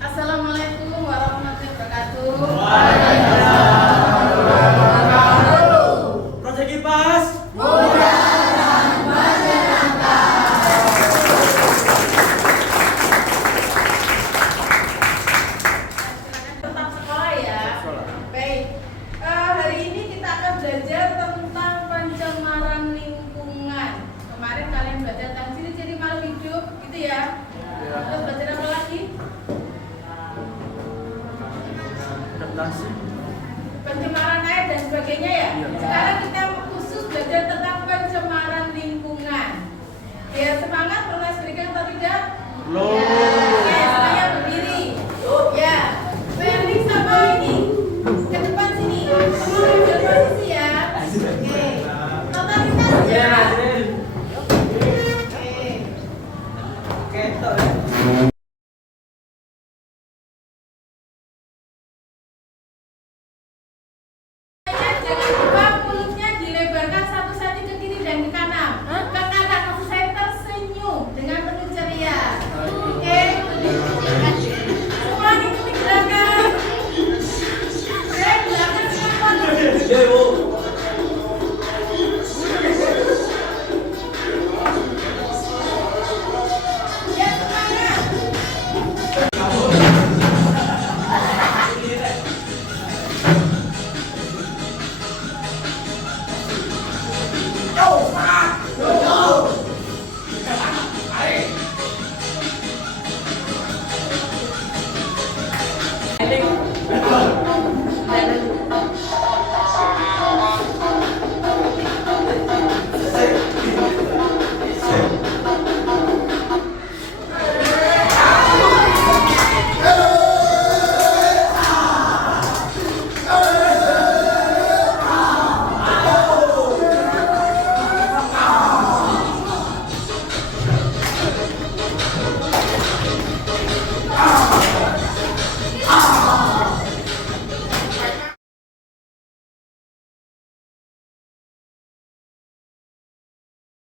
Assalamualaikum warahmatullahi wabarakatuh. Proyek Kipas Muda dan menyenangkan. Tetap sekolah ya. Baik. Hari ini kita akan belajar tentang pencemaran lingkungan. Kemarin kalian belajar tentang ciri-ciri makhluk hidup, gitu ya. Terus belajar apa lagi? adaptasi. Pencemaran air dan sebagainya ya. Sekarang kita khusus belajar tentang pencemaran lingkungan. Ya, semangat pernah berikan atau tidak? Belum. Oke, semuanya berdiri. Ya, Felix sama ini ke depan sini. Semua ambil posisi ya. Oke. Totalitas ya. Oke. Jangan lupa mulutnya dilebarkan 1 cm ke kiri dan ke kanan. Ke kanan, maksud saya tersenyum dengan penuh ceria. Oke. Semua ikuti gerakan. Saya gerakan semua. Ya, semangat.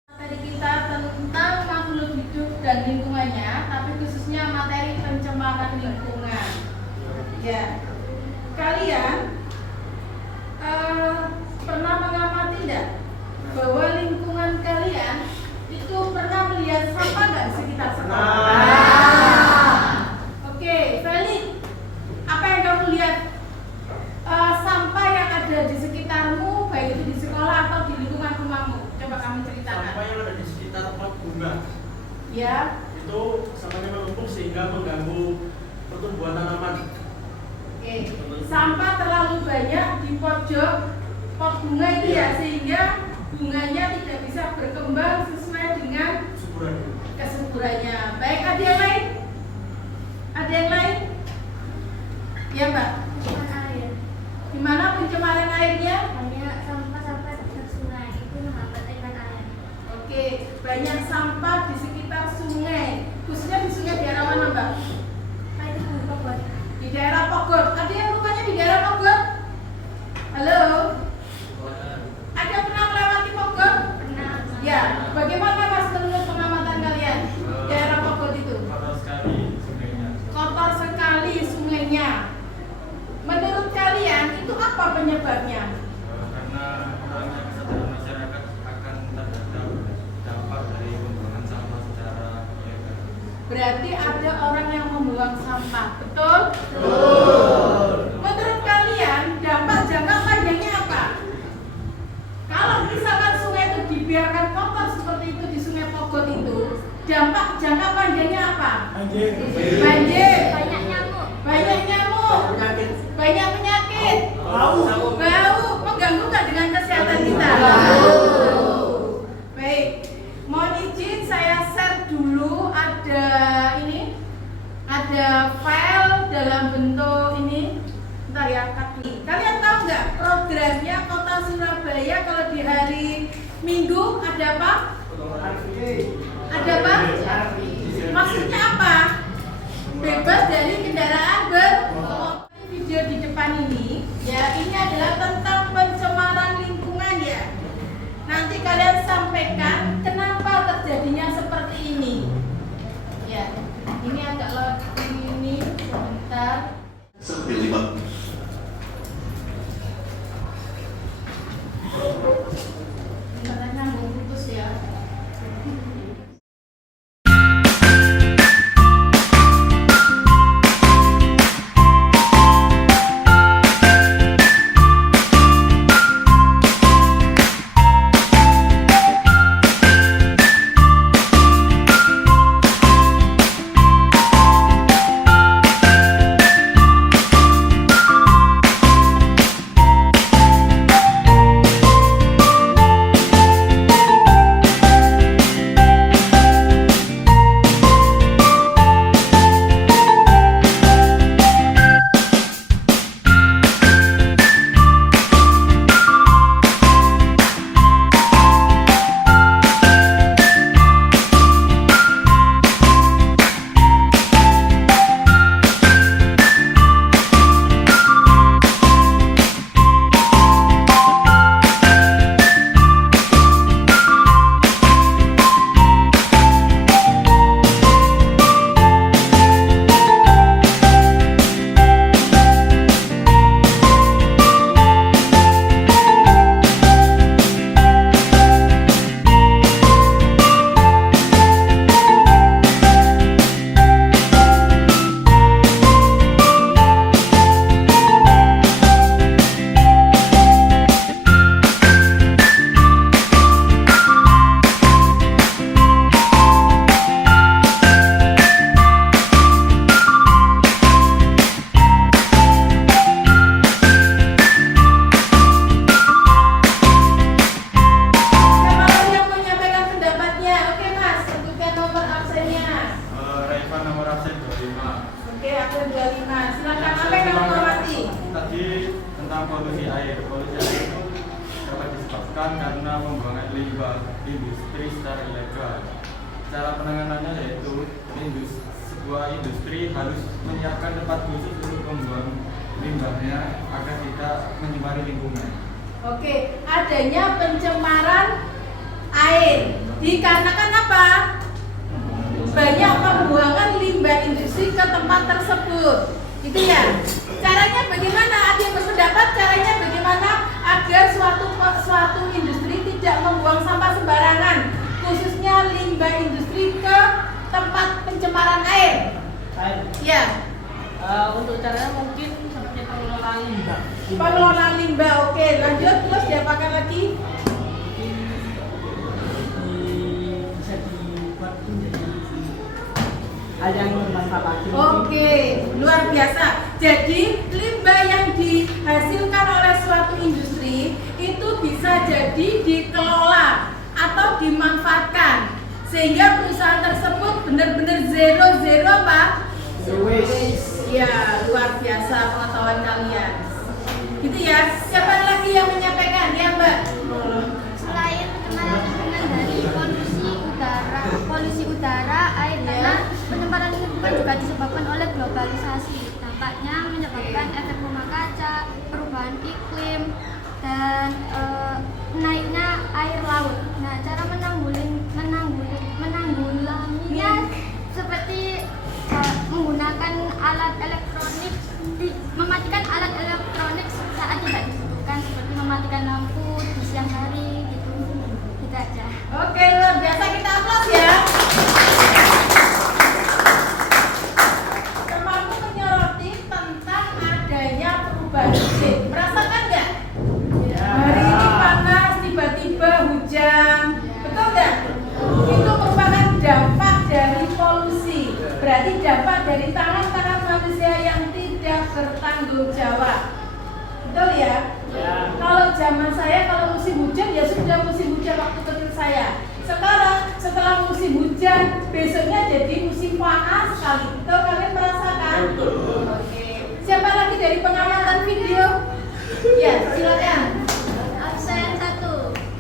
Materi kita tentang makhluk hidup dan lingkungannya, tapi khususnya materi pencemaran lingkungan. Ya, kalian pernah mengamati tidak bahwa lingkungan kalian itu pernah melihat sampah nggak di sekitar sekolah? Oke, Felix, apa yang kamu lihat? Sampah yang ada di sekitarmu, baik itu di sekolah atau di lingkungan rumahmu. Coba kamu ceritakan. Sampah yang ada di sekitar tempat bunga Ya. itu sampahnya menumpuk sehingga mengganggu pertumbuhan tanaman. Oke. Sampah terlalu banyak di pojok pot bunga itu ya, sehingga bunganya tidak bisa berkembang sesuai dengan Suburan. kesuburannya. Baik, ada yang lain? Ada yang lain? Ya, Mbak. Air. Gimana pencemaran airnya? Banyak sampah-sampah di sungai itu menghambat aliran air. Oke, banyak sampah di sekitar sungai, khususnya di sungai daerah mana, Mbak? Itu bukan Di daerah Pogor. Ada yang rumahnya di daerah Pogor? Halo? Ada pernah melewati Pogor? pernah. Ya, bagaimana Mas menurut pengamatan kalian? Daerah Pogor itu Kotor sekali sungainya. kotor sekali sungainya. Menurut kalian itu apa penyebabnya? Karena kurangnya kesadaran masyarakat akan terhadap dampak dari pembuangan sampah secara ilegal. Berarti ada orang yang membuang sampah, betul? Menurut kalian dampak jangka panjangnya apa? Kalau misalkan sungai itu dibiarkan kotor seperti itu di Sungai Pogor itu, dampak jangka panjangnya apa? Banjir. Banjir, Banyak nyamuk. banyak nyamuk, Penyakit. banyak penyakit, Bau. bau, mengganggu nggak dengan kesehatan kita? Baik, mohon izin saya share dulu ada ini, ada file dalam bentuk ini. Bentar ya, Kak. Kalian tahu nggak programnya Kota Surabaya kalau di di hari Minggu ada apa? Ada apa? Maksudnya apa? Bebas dari kendaraan bermotor. Video di depan ini, ya ini adalah tentang pencemaran lingkungan ya. Nanti kalian sampaikan kenapa terjadinya seperti ini. Ya, ini agak loading ini sebentar. Seperti lima. Internetnya belum putus ya. Karena pembuangan limbah industri secara ilegal. Cara penanganannya yaitu sebuah industri harus menyiapkan tempat khusus untuk membuang limbahnya agar tidak mencemari lingkungan. Oke, adanya pencemaran air dikarenakan apa? Banyak pembuangan limbah industri ke tempat tersebut. Itu ya. Caranya bagaimana? Ada yang berpendapat caranya bagaimana agar suatu industri tidak membuang sampah sembarangan, khususnya limbah industri ke tempat pencemaran air. Ya. Untuk caranya mungkin seperti pengelolaan limbah. Pengelolaan limbah, oke. Lanjut, terus diapakan lagi? Bisa dibuat menjadi hal yang bermanfaat. Oke, luar biasa. Jadi limbah yang dihasilkan oleh suatu industri itu bisa jadi dikelola atau dimanfaatkan sehingga perusahaan tersebut benar-benar zero apa? Waste. Ya, luar biasa pengetahuan kalian. Gitu ya. Siapa lagi yang menyampaikan? Ya, Mbak. Selain pencemaran lingkungan dari polusi udara, air tanah, pencemaran lingkungan juga disebabkan oleh globalisasi. Dampaknya menyebabkan efek rumah kaca, perubahan iklim, dan naiknya air laut. Nah, cara menanggulanginya seperti menggunakan alat elektronik, mematikan alat elektronik saat tidak dibutuhkan, seperti mematikan lampu di siang hari gitu. Gitu aja. Oke, luar biasa, kita aplaus ya. Temanku menyoroti tentang adanya perubahan iklim. Merasakan nggak? Hari ini panas, tiba-tiba hujan. Betul nggak? Itu merupakan dampak dari polusi. Berarti dampak dari tangan-tangan manusia yang tidak bertanggung jawab. Betul ya? Kalau zaman saya, kalau musim hujan ya sudah musim hujan waktu kecil saya. Sekarang setelah musim hujan, besoknya jadi musim panas sekali. Betul, kalian merasakan? Oke. Siapa lagi dari pengamatan video? Ya, silakan. Absen 1.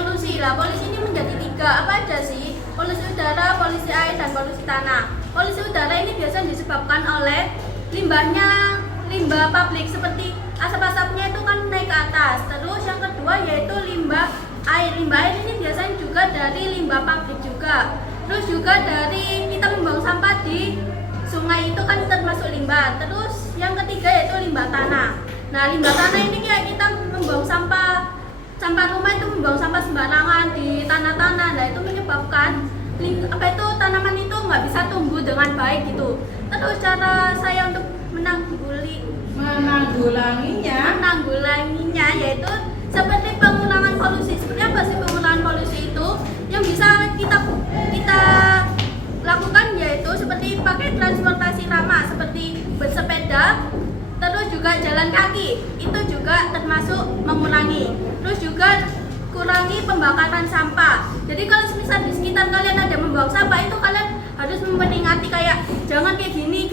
polusi. Lah, polusi ini menjadi 3. Apa aja sih? Polusi udara, polusi air, dan polusi tanah. Polusi udara ini biasanya disebabkan oleh limbah pabrik, seperti asap-asapnya itu kan naik ke atas. Terus yang kedua yaitu limbah air. Limbah air ini biasanya juga dari limbah pabrik juga. Terus juga dari kita membuang sampah di sungai itu kan termasuk limbah. Terus yang ketiga yaitu limbah tanah. Nah, limbah tanah ini kayak kita membuang sampah rumah itu, membuang sampah sembarangan di tanah-tanah. Nah, itu menyebabkan tanaman itu nggak bisa tumbuh dengan baik gitu. Terus cara saya untuk menanggulanginya yaitu seperti pengurangan polusi. Seperti apa sih pengurangan polusi itu? Yang bisa kita lakukan yaitu seperti pakai transportasi ramah seperti bersepeda, terus juga jalan kaki, itu juga termasuk mengurangi. Terus juga kurangi pembakaran sampah. Jadi kalau misal di sekitar kalian ada membuang sampah, itu kalian harus memperingati kayak jangan kayak gini,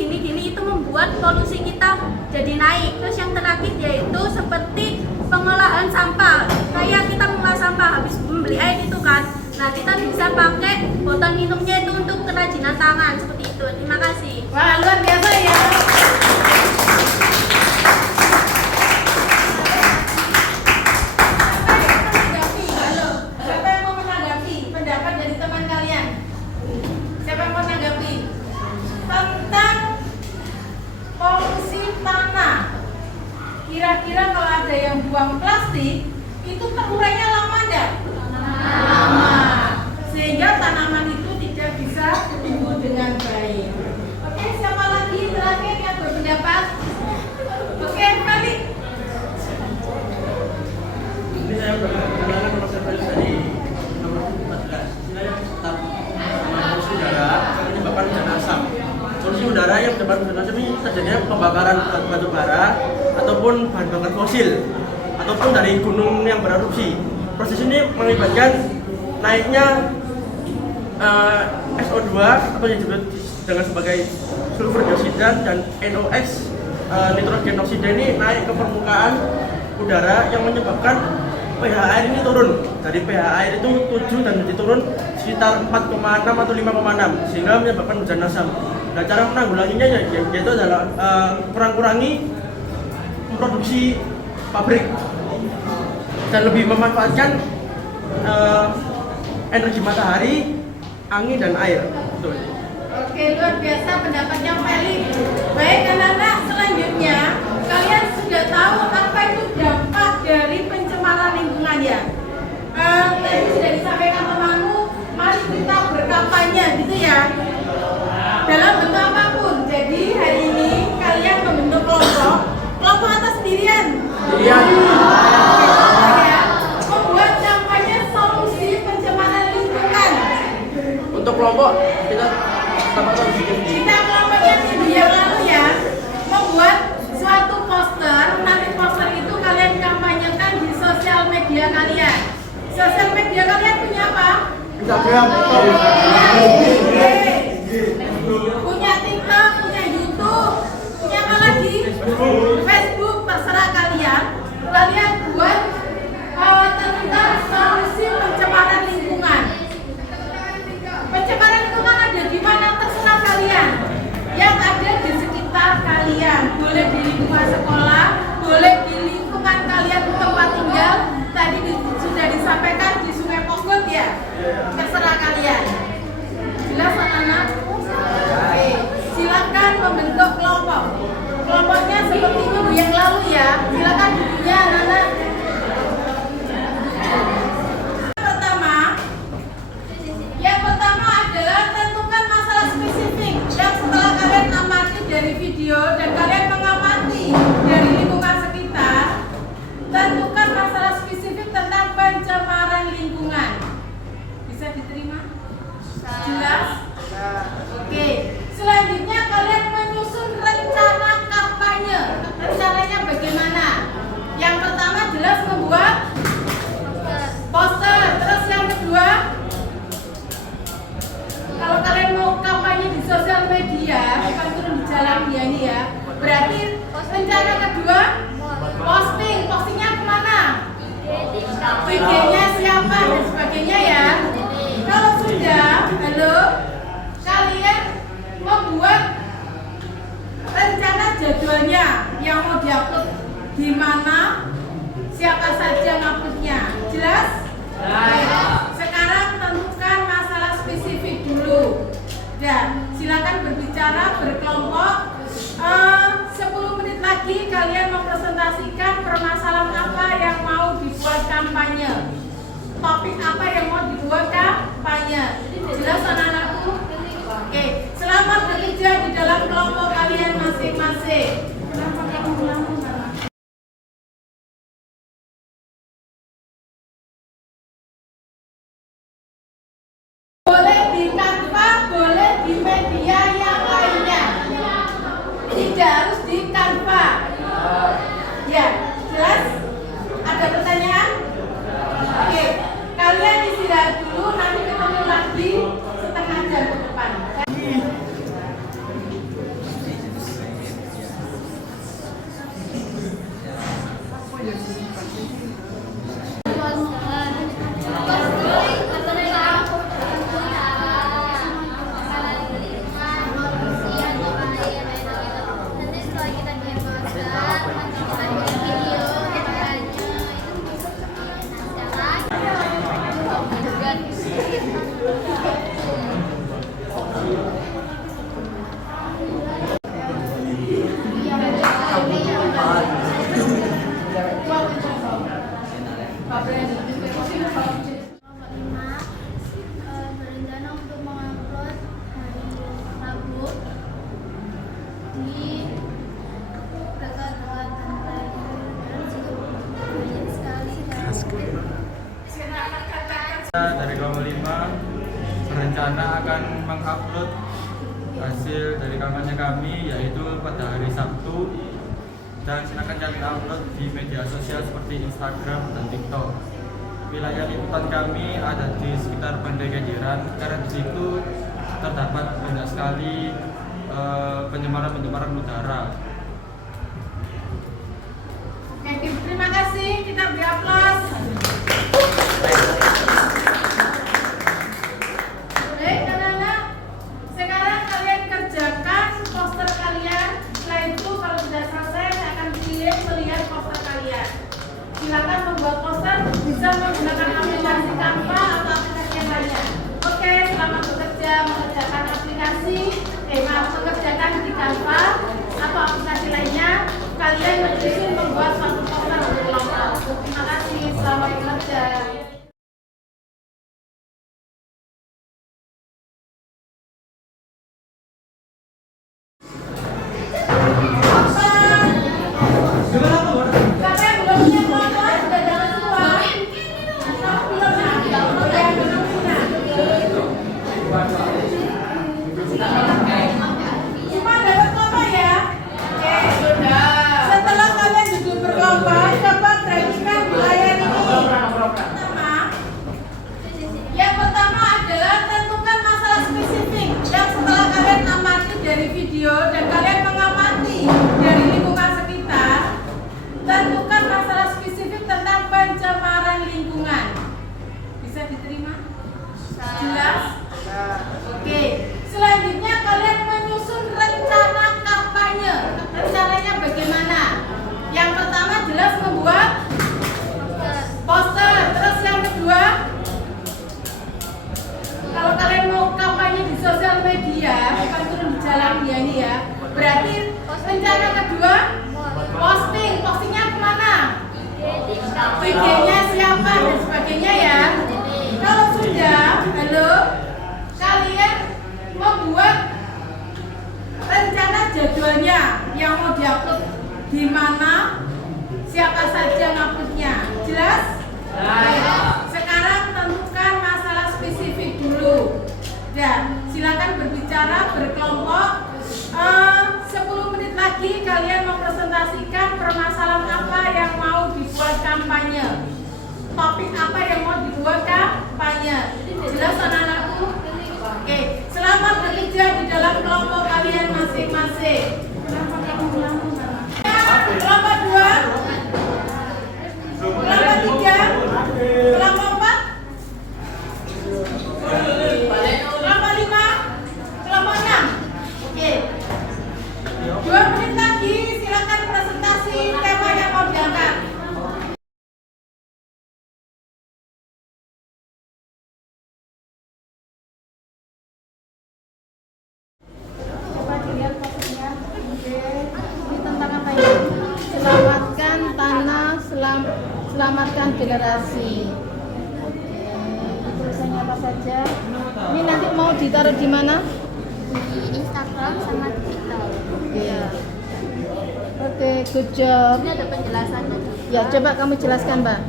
itu membuat polusi kita jadi naik. Terus yang terakhir yaitu seperti pengolahan sampah. Kayak kita mengolah sampah habis membeli air itu kan. Nah, kita bisa pakai botol minumnya itu untuk kerajinan tangan seperti itu. Terima kasih. Wah, luar biasa ya. Siapa yang mau menanggapi pendapat dari teman kalian? Siapa yang mau menanggapi tentang polusi tanah? Kira-kira kalau ada yang buang plastik, itu terurainya lama enggak? Lama. Sehingga tanaman itu tidak bisa tumbuh dengan baik. Oke, siapa lagi terakhir yang berpendapat? Oke, balik. Ini saya berkenalan sama saya tadi nomor 14. Saya tetap polusi udara menyebabkan hujan asap. Polusi udara yang menyebabkan hujan asap ini terjadinya pembakaran batu bara ataupun bahan bakar fosil ataupun dari gunung yang bererupsi. Proses ini mengakibatkan naiknya SO2 atau yang disebut dengan sebagai sulfur dioksida dan NOx, nitrogen oksida ini naik ke permukaan udara yang menyebabkan pH air ini turun. Dari pH air itu 7 dan menjadi turun sekitar 4,6 atau 5,6 sehingga menyebabkan hujan asam. Nah, cara menanggulanginya yaitu adalah kurangi produksi pabrik dan lebih memanfaatkan energi matahari, angin dan air. Betul. Oke, luar biasa pendapatnya Feli. Baik anak-anak, selanjutnya kalian sudah tahu apa itu dampak dari pencemaran lingkungan ya? Tadi sudah disampaikan temanmu, mari kita berkampanye gitu ya. Dalam bentuk apapun. Jadi hari ini kalian membentuk kelompok atau sendirian? Sendirian. Ya, membuat kampanye solusi pencemaran lingkungan. Untuk kelompok kita sama-sama bikin di Kita kelompoknya minggu yang lalu ya, membuat suatu poster. Nanti poster itu kalian kampanyekan di sosial media kalian. Sosial media kalian punya apa? Instagram, Punya TikTok, punya YouTube, punya apa lagi? Facebook, terserah kalian. Kalian buat tentang solusi pencemaran lingkungan. Pencemaran lingkungan ada di mana terserah kalian. Yang ada di sekitar kalian. Boleh di lingkungan sekolah, boleh di lingkungan kalian tempat tinggal. Tadi sudah disampaikan di Sungai Pogot ya. Terserah kalian. Jelas anak-anak? Oke. Silakan membentuk kelompok. Kelompoknya seperti di mana, siapa saja nguploadnya. Jelas? Sekarang tentukan masalah spesifik dulu. Dan silakan berbicara berkelompok. 10 menit lagi kalian mempresentasikan permasalahan apa yang mau dibuat kampanye. Topik apa yang mau dibuat kampanye. Jelas anak-anakku? Oke, selamat bekerja di dalam kelompok kalian masing-masing. Kenapa kamu ngelamun? Boleh di Canva, boleh di media yang lainnya. Tidak harus di Canva. Ya, jelas? Ada pertanyaan? Oke, kalian istirahat dulu, nanti ketemu lagi setengah jam ke depan. Berencana untuk mengupload hari Rabu di dekat-dekat pantai dan juga banyak sekali Dari kelompok 5 berencana akan mengupload hasil dari kampanye kami yaitu pada hari Sabtu, dan akan kami upload di media sosial seperti Instagram dan TikTok. Wilayah liputan kami ada di sekitar Pantai Kenjeran karena di situ terdapat banyak sekali pencemaran udara. Oke, terima kasih. Kita beri aplaus. Baik, anak-anak. Sekarang kalian kerjakan poster kalian. Setelah itu kalau sudah selesai, saya akan kirim melihat poster kalian. Silakan membuat poster, bisa menggunakan aplikasi Canva atau aplikasi yang lainnya. Oke, selamat bekerja mengerjakan mengerjakan di Canva atau aplikasi lainnya. Kalian berdiskusi membuat suatu poster untuk kelompok. Terima kasih, selamat bekerja. Dan kalian mengamati dari lingkungan sekitar, tentukan masalah spesifik tentang pencemaran lingkungan. Bisa diterima? Jelas? Oke. Selanjutnya kalian menyusun rencana kampanye. Rencananya bagaimana? Yang pertama jelas membuat poster. Terus yang kedua, kalau kalian mau kampanye di sosial media, bukan turun di jalan ya ini ya. Berarti rencana kedua posting. Postingnya kemana? IG-nya siapa dan sebagainya ya. Kalau sudah, kalian membuat rencana jadwalnya yang mau diupload di mana, siapa saja nguploadnya. Jelas? Sekarang tentukan masalah spesifik dulu. Dan silakan berbicara berkelompok. 10 menit lagi kalian mempresentasikan permasalahan apa yang mau dibuat kampanye. Topik apa yang mau dibuat kampanye. Jelas anak-anakku? Oke, selamat bekerja di dalam kelompok kalian masing-masing. Kenapa kamu ngelamun? Kelompok 2, kelompok 3, kelompok 4, kelompok 5, kelompok 6. Oke. 2 menit lagi silakan presentasi tema yang mau Selamatkan generasi. Oke, tulisannya apa saja? Ini nanti mau ditaruh di mana? Di Instagram sama di TikTok. Iya. Oke, good job. Ini ada penjelasannya juga. Ya, coba kamu jelaskan, Mbak.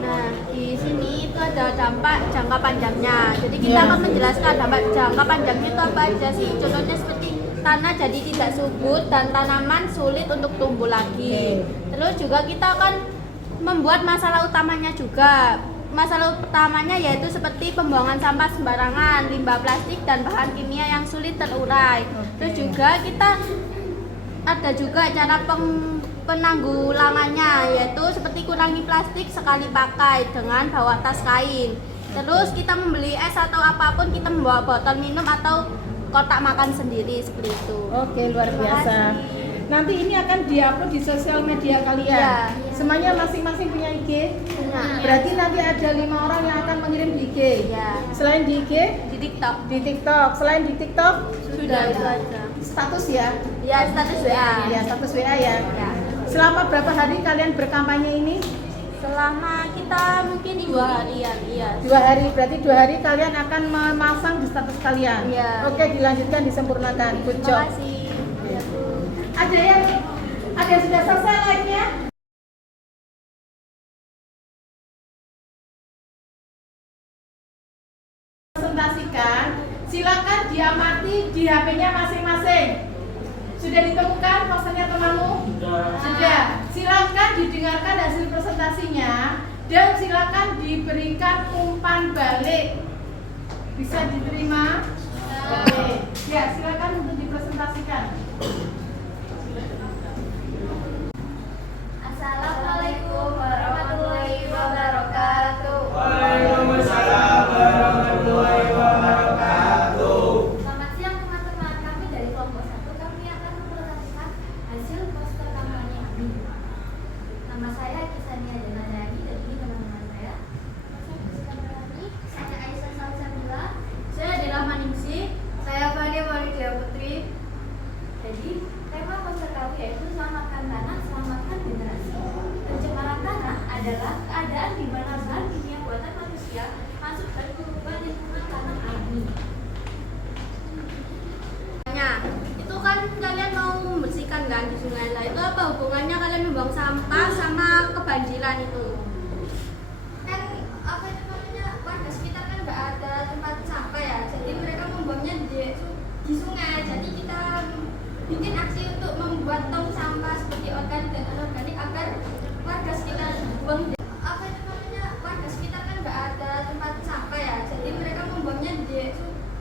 Nah, di sini itu ada dampak jangka panjangnya. Jadi kita Ya. akan menjelaskan dampak jangka panjangnya itu apa aja sih. Contohnya seperti tanah jadi tidak subur dan tanaman sulit untuk tumbuh lagi. Terus juga kita akan membuat masalah utamanya juga. Masalah utamanya yaitu seperti pembuangan sampah sembarangan, limbah plastik dan bahan kimia yang sulit terurai. Terus juga kita ada juga cara penanggulangannya, yaitu seperti kurangi plastik sekali pakai dengan bawa tas kain. Terus kita membeli es atau apapun, kita membawa botol minum atau kotak makan sendiri seperti itu. Oke, luar Terima biasa. kasih. Nanti ini akan diupload di sosial media kalian. Iya. Semuanya masing-masing punya IG. Punya. Berarti nanti ada 5 orang yang akan mengirim di IG. Iya. Selain di IG, Di TikTok di TikTok. Selain di TikTok, sudah itu aja. status ya. Ya, status WA. Ya, status WA ya. Ya. Selama berapa hari kalian berkampanye ini? Selama kita mungkin 2 harian, iya. 2 hari, berarti 2 hari kalian akan memasang di status kalian. Iya. Oke, dilanjutkan, disempurnakan. Good Terima job. kasih. Ada yang sudah selesai like-nya? Presentasikan, silakan diamati di HP-nya masing-masing. Sudah ditemukan posternya temanmu? Sudah. Silakan didengarkan hasil presentasinya dan silakan diberikan umpan balik. Bisa diterima? Oke. Ya, silakan untuk dipresentasikan. Assalamualaikum warahmatullahi wabarakatuh. Waalaikumsalam warahmatullahi wabarakatuh. Selamat siang teman-teman, kami dari kelompok 1 kami akan mempresentasikan hasil poster kampanye kami. Nama saya Kisania Denadani dan ini teman-teman saya. Saya Aisyah Salsabila. Saya Dela Maningsi. Saya Fania Maulidya Putri. Jadi tema poster kami yaitu selamatkan tanah, selamatkan generasi. Pencemaran tanah adalah keadaan di mana bahan kimia buatan manusia masuk dan mengubah lingkungan tanah alami. Itu kan kalian mau membersihkan kan di sungai lah. Itu apa hubungannya kalian membuang sampah sama kebanjiran itu? Kan apa itu namanya, warga sekitar kan nggak ada tempat sampah ya. Jadi mereka membuangnya di sungai. Jadi kita bikin aksi untuk membuat tong sampah seperti organik dan anorganik agar warga sekitar buang. Apa itu namanya, warga sekitar kan nggak ada tempat sampah ya. Jadi mereka membuangnya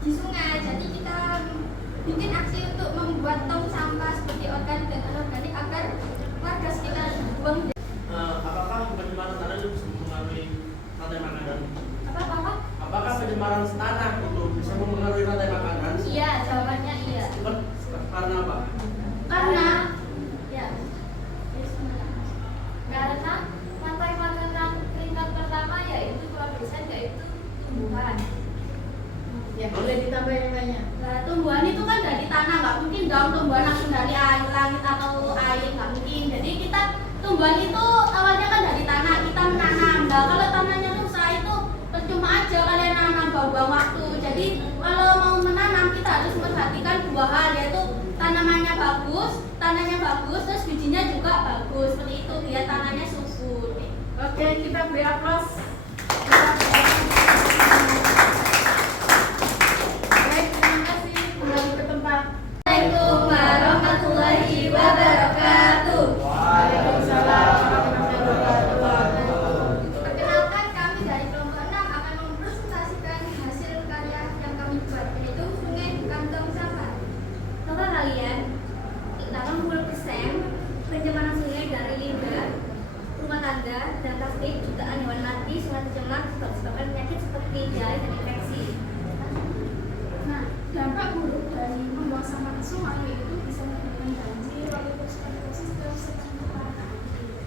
di sungai. Jadi kita bikin aksi untuk membuat tong sampah seperti organik dan anorganik agar warga sekitar buang. Apakah pencemaran tanah itu bisa mempengaruhi rantai makanan? Apa? Apakah pencemaran tanah itu bisa mempengaruhi rantai makanan? Iya, jawabannya iya. Karena apa? Karena ya, karena rantai makanan peringkat pertama yaitu produsen, yaitu tumbuhan. Ya, boleh ditambah yang lainnya. Nah, tumbuhan itu kan dari tanah, nggak mungkin dong tumbuhan langsung dari air, langit atau air, nggak mungkin. Jadi kita tumbuhan itu awalnya kan dari tanah, kita menanam. Nah, kalau tanahnya rusak itu percuma aja kalian nanam, buang-buang waktu. Jadi kalau mau menanam kita harus memperhatikan 2 hal, yaitu tanahnya bagus, terus bijinya juga bagus. Seperti itu biar tanahnya subur. Oke, kita beri aplaus. Baik, terima kasih. Kembali ke tempat. Assalamualaikum warahmatullahi wabarakatuh. Waalaikumsalam warahmatullahi wabarakatuh. Perkenalkan, kami dari kelompok 6 akan mempresentasikan hasil karya yang kami buat, yaitu Sungai Kantong Sampah. Tahukah kalian, 80% pencemaran sungai dari limbah rumah tangga dan plastik, jutaan hewan mati, sungai tercemar disebabkan penyakit seperti diare dan infeksi. Nah, dampak buruk dari membuang sampah ke sungai yaitu bisa menyebabkan banjir, lalu kerusakan ekosistem, serta pencemaran air.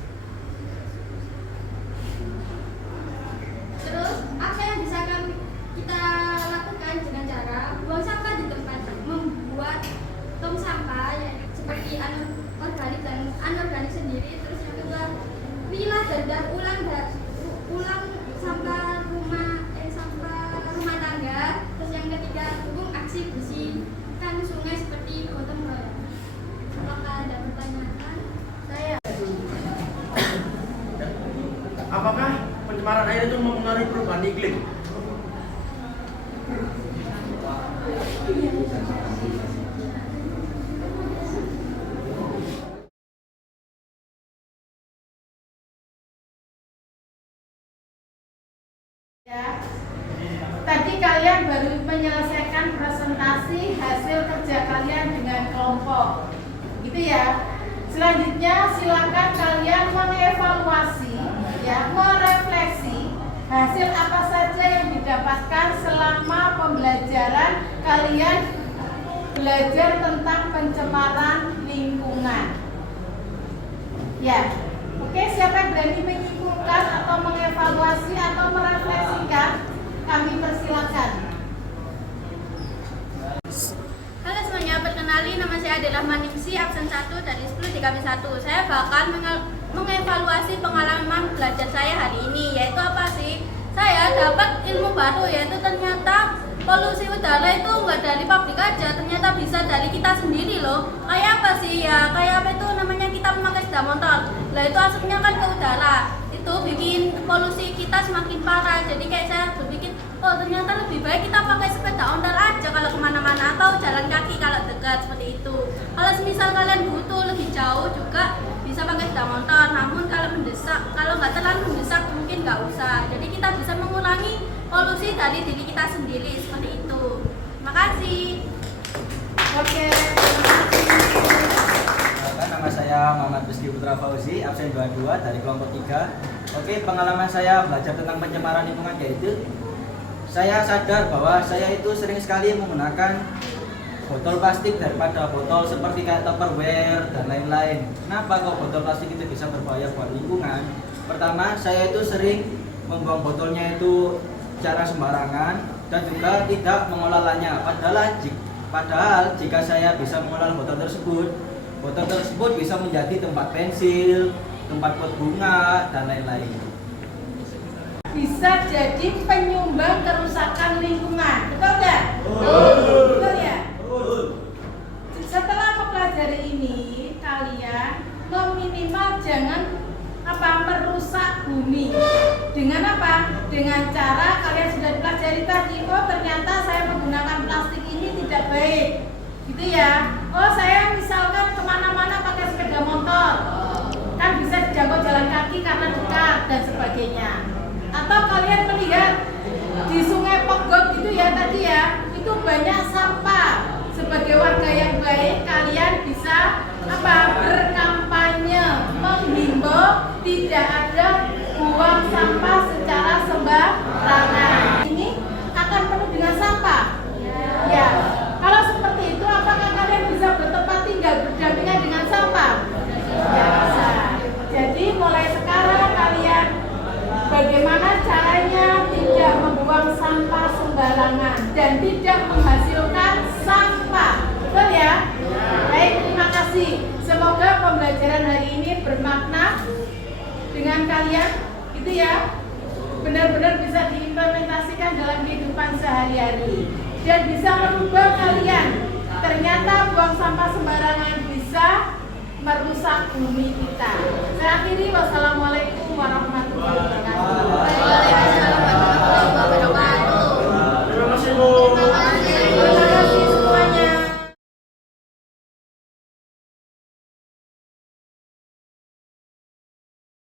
Terus, apa yang bisa kita lakukan dengan cara buang sampah di tempat, membuat tong sampah ya, seperti organik dan anorganik sendiri. Terus yang kedua, apakah pencemaran air itu mempengaruhi perubahan iklim? Ya. Tadi kalian baru menyelesaikan presentasi hasil kerja kalian dengan kelompok, gitu ya. Selanjutnya silakan kalian mengevaluasi, ya, merefleksi hasil apa saja yang didapatkan selama pembelajaran kalian belajar tentang pencemaran lingkungan. Ya, oke, siapa yang berani menyimpulkan atau mengevaluasi atau merefleksikan? Kami persilakan. Halo semuanya, perkenalkan nama saya adalah Maningsi, absen 1 dari 10 di kami 1. Saya bakal mengevaluasi pengalaman belajar saya hari ini, yaitu apa sih? Saya dapat ilmu baru, yaitu ternyata polusi udara itu nggak dari pabrik aja, ternyata bisa dari kita sendiri loh. Kayak apa sih ya? Kayak apa itu namanya, kita memakai sepeda motor. Lah itu asapnya kan ke udara. Itu bikin polusi kita semakin parah. Jadi kayak saya berpikir, oh ternyata lebih baik kita pakai sepeda ontel aja kalau kemana-mana, atau jalan kaki kalau dekat, seperti itu. Kalau misal kalian butuh lebih jauh juga bisa pakai sepeda motor. Namun kalau mendesak, kalau nggak terlalu mendesak mungkin nggak usah. Jadi kita bisa mengurangi polusi dari diri kita sendiri, seperti itu. Terima kasih. Oke, terima kasih. Nama saya Muhammad Rizky Putra Fauzi, absen 22 dari kelompok 3. Oke, pengalaman saya belajar tentang pencemaran lingkungan yaitu saya sadar bahwa saya itu sering sekali menggunakan botol plastik daripada botol seperti kayak Tupperware dan lain-lain. Kenapa kok botol plastik itu bisa berbahaya buat lingkungan? Pertama, saya itu sering membuang botolnya itu secara sembarangan dan juga tidak mengolahnya. Padahal jika saya bisa mengolah botol tersebut bisa menjadi tempat pensil, tempat pot bunga, dan lain-lain. Bisa jadi penyumbang kerusakan lingkungan, betul nggak? Betul ya? Setelah mempelajari ini, kalian minimal jangan merusak bumi. Dengan apa? Dengan cara kalian sudah pelajari tadi, oh ternyata saya menggunakan plastik ini tidak baik, gitu ya. Oh saya misalkan kemana-mana pakai sepeda motor, kan bisa dijangkau jalan kaki karena dekat dan sebagainya. Atau kalian melihat di Sungai Pegot itu ya tadi ya, itu banyak sampah. Sebagai warga yang baik, kalian bisa berkampanye menghimbau tidak ada buang sampah secara sembarangan. Ini akan penuh dengan sampah. Ya. Kalau seperti itu, apakah kalian bisa bertempat tinggal berdampingan dengan sampah? Ya bisa. Jadi mulai sekarang kalian bagaimana caranya tidak membuang sampah sembarangan dan tidak menghasilkan sampah. Betul ya? Baik, terima kasih. Semoga pembelajaran hari ini bermakna dengan kalian, gitu ya. Benar-benar bisa diimplementasikan dalam kehidupan sehari-hari dan bisa merubah kalian. Ternyata buang sampah sembarangan bisa merusak bumi kita.